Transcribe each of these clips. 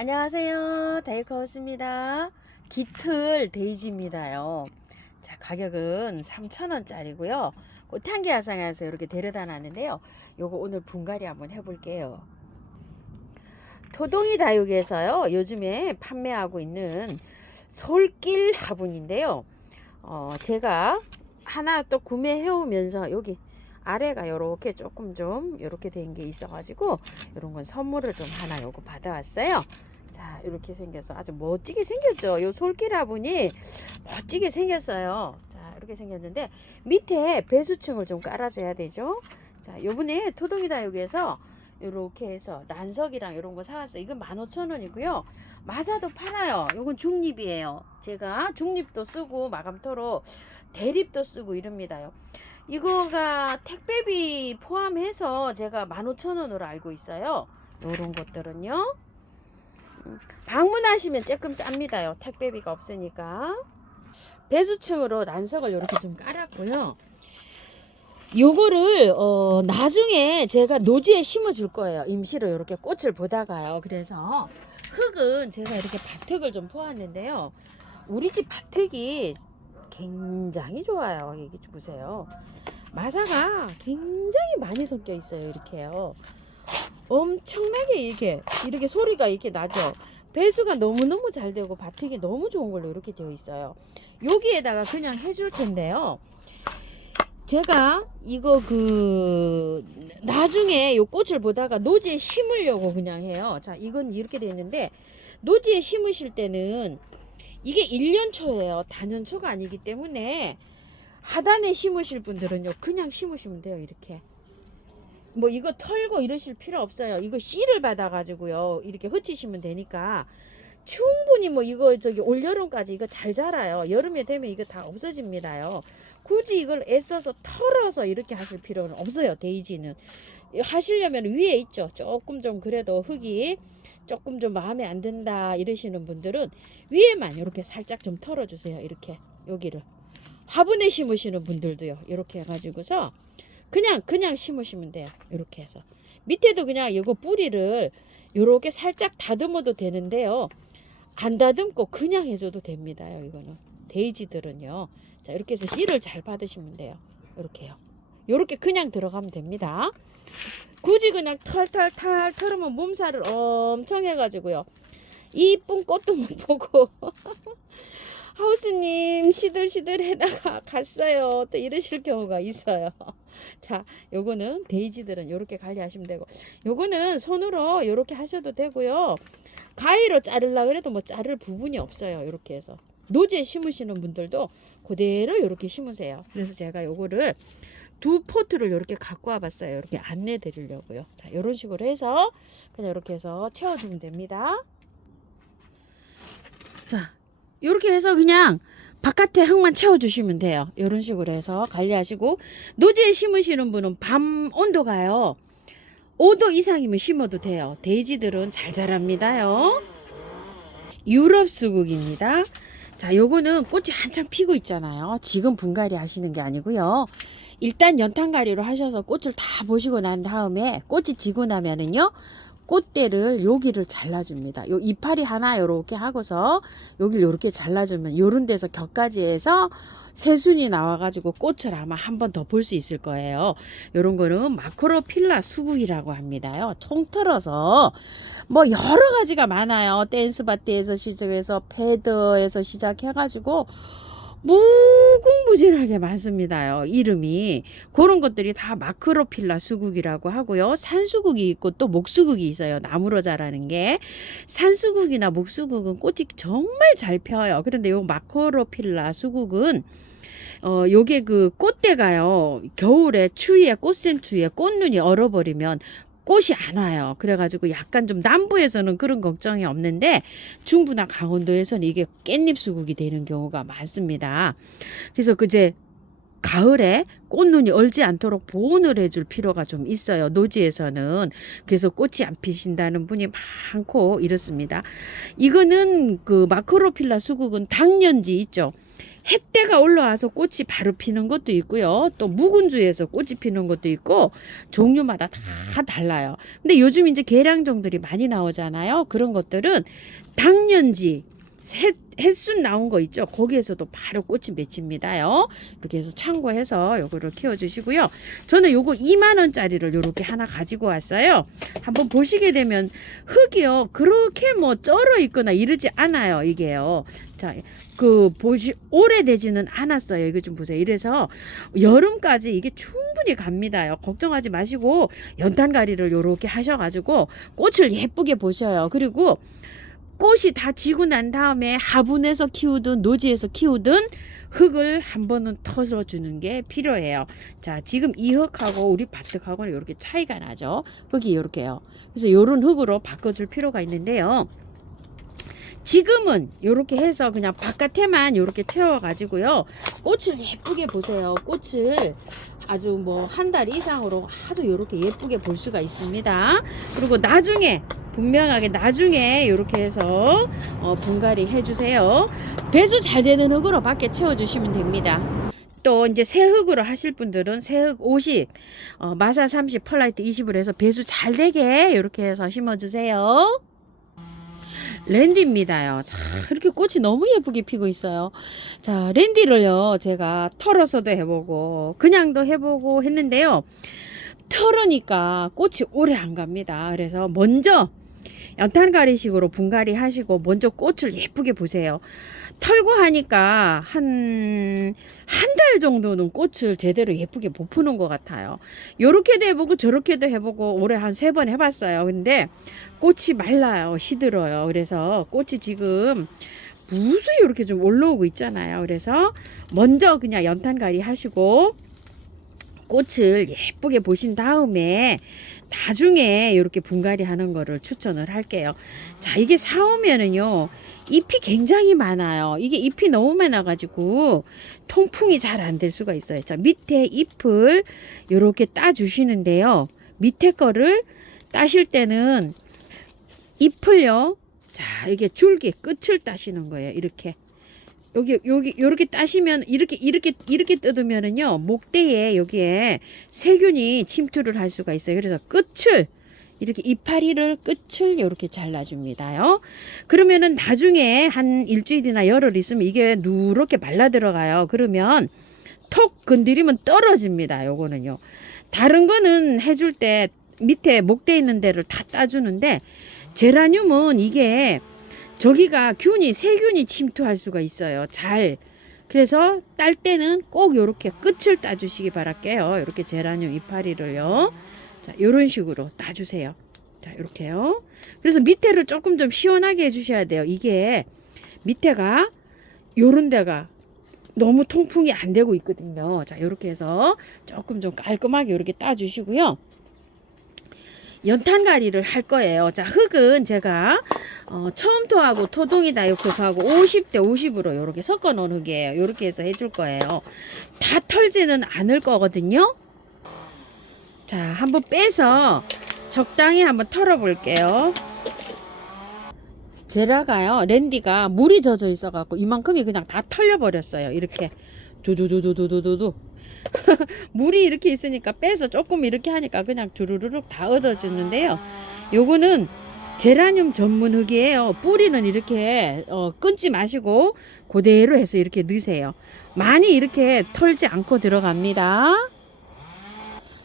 안녕하세요. 데이커스입니다. 깃틀 데이지입니다요. 자, 가격은 3,000원짜리고요. 꽃향기 야상에서 이렇게 데려다 놨는데요. 요거 오늘 분갈이 한번 해볼게요. 토동이 다육에서요. 요즘에 판매하고 있는 솔길 화분인데요. 제가 하나 또 구매해 오면서 여기 아래가 요렇게 조금 좀 요렇게 된 게 있어가지고 요런 건 선물을 좀 하나 요거 받아왔어요. 자, 이렇게 생겨서 아주 멋지게 생겼죠. 요 솔길 화분이 멋지게 생겼어요. 자, 이렇게 생겼는데 밑에 배수층을 좀 깔아줘야 되죠. 자, 요번에 토동이 다육에서 요렇게 해서 란석이랑 이런 거 사왔어요. 이건 15,000원이고요. 마사도 팔아요. 요건 중립이에요. 제가 중립도 쓰고 마감토로 대립도 쓰고 이럽니다요. 이거가 택배비 포함해서 제가 15,000원으로 알고 있어요. 요런 것들은요. 방문하시면 조금 쌉니다요. 택배비가 없으니까. 배수층으로 난석을 이렇게 좀 깔았고요. 요거를 나중에 제가 노지에 심어 줄 거예요. 임시로 이렇게 꽃을 보다가요. 그래서 흙은 제가 이렇게 밭흙을 좀 퍼왔는데요. 우리 집 밭흙이 굉장히 좋아요. 여기 좀 보세요. 마사가 굉장히 많이 섞여 있어요. 이렇게요. 엄청나게 이렇게 소리가 이렇게 나죠. 배수가 너무너무 잘 되고 밭흙이 너무 좋은 걸로 이렇게 되어 있어요. 여기에다가 그냥 해줄 텐데요. 제가 이거 나중에 요 꽃을 보다가 노지에 심으려고 그냥 해요. 자, 이건 이렇게 되어 있는데 노지에 심으실 때는 이게 1년초예요. 단연초가 아니기 때문에 하단에 심으실 분들은요 그냥 심으시면 돼요. 이렇게 뭐 이거 털고 이러실 필요 없어요. 이거 씨를 받아 가지고요 이렇게 흩으시면 되니까 충분히 뭐 이거 올여름까지 이거 잘 자라요. 여름에 되면 이거 다 없어집니다요. 굳이 이걸 애써서 털어서 이렇게 하실 필요는 없어요. 데이지는 하시려면 위에 있죠. 조금 좀 그래도 흙이 조금 좀 마음에 안 든다 이러시는 분들은 위에만 이렇게 살짝 좀 털어주세요. 이렇게 여기를 화분에 심으시는 분들도요. 이렇게 해가지고서 그냥 심으시면 돼요. 이렇게 해서 밑에도 그냥 이거 뿌리를 이렇게 살짝 다듬어도 되는데요. 안 다듬고 그냥 해줘도 됩니다요. 이거는 데이지들은요. 자, 이렇게 해서 씨를 잘 받으시면 돼요. 이렇게요. 이렇게 그냥 들어가면 됩니다. 굳이 그냥 털털털 털으면 몸살을 엄청 해가지고요. 이쁜 꽃도 못 보고 하우스님 시들시들해다가 갔어요. 또 이러실 경우가 있어요. 자, 요거는 데이지들은 요렇게 관리하시면 되고, 요거는 손으로 요렇게 하셔도 되고요. 가위로 자르려고 해도 뭐 자를 부분이 없어요. 요렇게 해서 노지에 심으시는 분들도 그대로 요렇게 심으세요. 그래서 제가 요거를 두 포트를 요렇게 갖고 와봤어요. 이렇게 안내 드리려고요. 자, 요런 식으로 해서 그냥 이렇게 해서 채워주면 됩니다. 자, 이렇게 해서 그냥 바깥에 흙만 채워주시면 돼요. 이런 식으로 해서 관리하시고, 노지에 심으시는 분은 밤 온도가요 5도 이상이면 심어도 돼요. 데이지들은 잘 자랍니다요. 유럽 수국입니다. 자, 요거는 꽃이 한창 피고 있잖아요. 지금 분갈이 하시는 게 아니고요. 일단 연탄가리로 하셔서 꽃을 다 보시고 난 다음에 꽃이 지고 나면은요 꽃대를 여기를 잘라줍니다. 요 이파리 하나 요렇게 하고서 여기를 요렇게 잘라주면 요런 데서 격까지 해서 새순이 나와가지고 꽃을 아마 한 번 더 볼 수 있을 거예요. 요런 거는 마크로필라 수국이라고 합니다요. 통틀어서 뭐 여러 가지가 많아요. 댄스바티에서 시작해서 패드에서 시작해가지고 무궁무진하게 많습니다요. 이름이 그런 것들이 다 마크로필라 수국이라고 하고요. 산수국이 있고 또 목수국이 있어요. 나무로 자라는 게 산수국이나 목수국은 꽃이 정말 잘 펴요. 그런데 요 마크로필라 수국은 요게 꽃대가요 겨울에 추위에 꽃샘 추위에 꽃눈이 얼어버리면 꽃이 안 와요. 그래가지고 약간 좀 남부에서는 그런 걱정이 없는데 중부나 강원도에서는 이게 깻잎 수국이 되는 경우가 많습니다. 그래서 그제 가을에 꽃눈이 얼지 않도록 보온을 해줄 필요가 좀 있어요. 노지에서는. 그래서 꽃이 안 피신다는 분이 많고 이렇습니다. 이거는 마크로필라 수국은 당년지 있죠. 햇대가 올라와서 꽃이 바로 피는 것도 있고요. 또 묵은 주에서 꽃이 피는 것도 있고 종류마다 다 달라요. 근데 요즘 이제 계량종들이 많이 나오잖아요. 그런 것들은 당년지 햇순 나온 거 있죠. 거기에서도 바로 꽃이 맺힙니다요. 이렇게 해서 참고해서 요거를 키워주시고요. 저는 요거 2만원짜리를 요렇게 하나 가지고 왔어요. 한번 보시게 되면 흙이요 그렇게 뭐 쩔어 있거나 이러지 않아요. 이게요. 자, 오래되지는 않았어요. 이거 좀 보세요. 이래서 여름까지 이게 충분히 갑니다요. 걱정하지 마시고 연탄가리를 요렇게 하셔가지고 꽃을 예쁘게 보셔요. 그리고 꽃이 다 지고 난 다음에 화분에서 키우든 노지에서 키우든 흙을 한 번은 털어주는 게 필요해요. 자, 지금 이 흙하고 우리 밭흙하고는 이렇게 차이가 나죠. 흙이 이렇게요. 그래서 이런 흙으로 바꿔줄 필요가 있는데요. 지금은 이렇게 해서 그냥 바깥에만 이렇게 채워가지고요. 꽃을 예쁘게 보세요. 꽃을 아주 뭐 한 달 이상으로 아주 이렇게 예쁘게 볼 수가 있습니다. 그리고 나중에 분명하게 나중에 이렇게 해서 분갈이 해주세요. 배수 잘 되는 흙으로 밖에 채워주시면 됩니다. 또 이제 새 흙으로 하실 분들은 새흙 50, 마사 30, 펄라이트 20을 해서 배수 잘 되게 이렇게 해서 심어주세요. 랜디입니다요. 자, 이렇게 꽃이 너무 예쁘게 피고 있어요. 자, 랜디를요, 제가 털어서도 해보고, 그냥도 해보고 했는데요. 털으니까 꽃이 오래 안 갑니다. 그래서 먼저 연탄가리식으로 분갈이 하시고, 먼저 꽃을 예쁘게 보세요. 털고 하니까 한 달 정도는 꽃을 제대로 예쁘게 못 푸는 것 같아요. 요렇게도 해보고 저렇게도 해보고 올해 한 3번 해봤어요. 근데 꽃이 말라요. 시들어요. 그래서 꽃이 지금 무수히 이렇게 좀 올라오고 있잖아요. 그래서 먼저 그냥 연탄가리 하시고 꽃을 예쁘게 보신 다음에 나중에 이렇게 분갈이 하는 거를 추천을 할게요. 자, 이게 사오면은요, 잎이 굉장히 많아요. 이게 잎이 너무 많아가지고 통풍이 잘 안 될 수가 있어요. 자, 밑에 잎을 이렇게 따주시는데요. 밑에 거를 따실 때는 잎을요, 자, 이게 줄기 끝을 따시는 거예요. 이렇게. 여기 요렇게 따시면 이렇게 뜯으면은요 목대에 여기에 세균이 침투를 할 수가 있어요. 그래서 끝을 이렇게 이파리를 끝을 이렇게 잘라줍니다요. 그러면은 나중에 한 일주일이나 열흘 있으면 이게 누렇게 말라 들어가요. 그러면 톡 건드리면 떨어집니다. 요거는요. 다른 거는 해줄 때 밑에 목대 있는 데를 다 따주는데 제라늄은 이게 저기가 세균이 침투할 수가 있어요. 그래서 딸 때는 꼭 요렇게 끝을 따주시기 바랄게요. 이렇게 제라늄 이파리를요. 자, 요런 식으로 따주세요. 자, 요렇게요. 그래서 밑에를 조금 좀 시원하게 해주셔야 돼요. 이게 밑에가 요런 데가 너무 통풍이 안 되고 있거든요. 자, 요렇게 해서 조금 좀 깔끔하게 요렇게 따주시고요. 연탄가리를 할 거예요. 자, 흙은 제가 처음토하고 토동이다 이렇게 하고 50대 50으로 이렇게 섞어 놓은 흙이에요. 이렇게 해서 해줄 거예요. 다 털지는 않을 거거든요. 자, 한번 빼서 적당히 한번 털어 볼게요. 제라가요, 랜디가 물이 젖어 있어 갖고 이만큼이 그냥 다 털려 버렸어요. 이렇게 두두두두두두두 물이 이렇게 있으니까 빼서 조금 이렇게 하니까 그냥 주르륵 다 얻어지는데요. 요거는 제라늄 전문 흙이에요. 뿌리는 이렇게 끊지 마시고 그대로 해서 이렇게 넣으세요. 많이 이렇게 털지 않고 들어갑니다.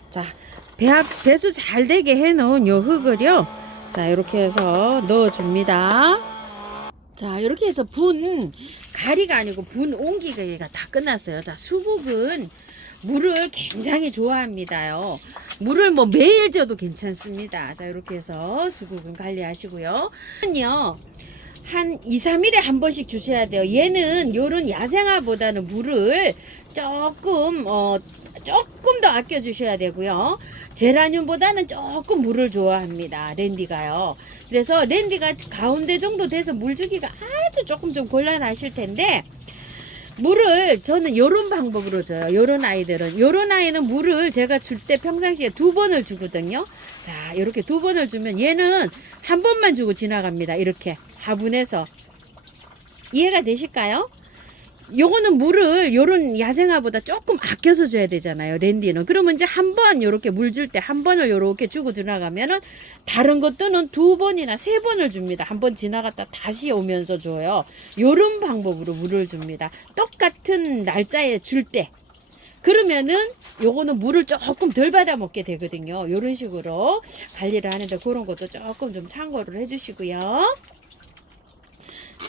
자, 배수 잘 되게 해놓은 요 흙을요, 자, 이렇게 해서 넣어줍니다. 자, 이렇게 해서 가리가 아니고 옮기기가 다 끝났어요. 자, 수국은 물을 굉장히 좋아합니다요. 물을 뭐 매일 줘도 괜찮습니다. 자, 이렇게 해서 수국은 관리하시고요. 한 2, 3일에 한 번씩 주셔야 돼요. 얘는 요런 야생화보다는 물을 조금 더 아껴 주셔야 되고요. 제라늄보다는 조금 물을 좋아합니다. 랜디가요. 그래서 랜디가 가운데 정도 돼서 물 주기가 아주 조금 좀 곤란하실 텐데, 물을 저는 요런 방법으로 줘요. 요런 아이는 물을 제가 줄 때 평상시에 2번을 주거든요. 자, 이렇게 2번을 주면 얘는 한 번만 주고 지나갑니다. 이렇게 화분에서. 이해가 되실까요? 요거는 물을 요런 야생화보다 조금 아껴서 줘야 되잖아요. 랜디는. 그러면 이제 한 번 요렇게 물 줄 때 한 번을 요렇게 주고 지나가면은 다른 것들은 두 번이나 세 번을 줍니다. 한 번 지나갔다 다시 오면서 줘요. 요런 방법으로 물을 줍니다. 똑같은 날짜에 줄 때. 그러면은 요거는 물을 조금 덜 받아 먹게 되거든요. 요런 식으로 관리를 하는데 그런 것도 조금 좀 참고를 해주시고요.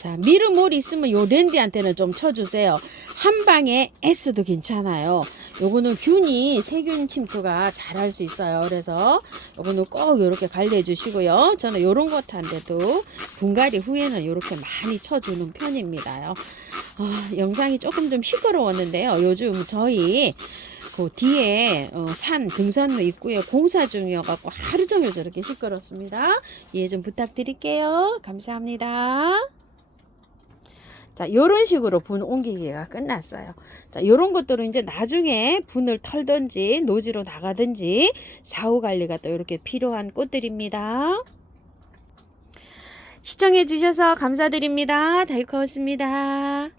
자, 미르몰 있으면 요 랜디한테는 좀 쳐주세요. 한 방에 S도 괜찮아요. 요거는 균이 세균 침투가 잘할 수 있어요. 그래서 요거는 꼭 요렇게 관리해 주시고요. 저는 요런 것한테도 분갈이 후에는 요렇게 많이 쳐주는 편입니다요. 영상이 조금 좀 시끄러웠는데요. 요즘 저희 그 뒤에 산 등산로 입구에 공사 중이어갖고 하루 종일 저렇게 시끄럽습니다. 이해 좀 부탁드릴게요. 감사합니다. 자, 요런 식으로 분 옮기기가 끝났어요. 자, 요런 것들은 이제 나중에 분을 털든지 노지로 나가든지 사후 관리가 또 이렇게 필요한 꽃들입니다. 시청해 주셔서 감사드립니다. 다이코였습니다.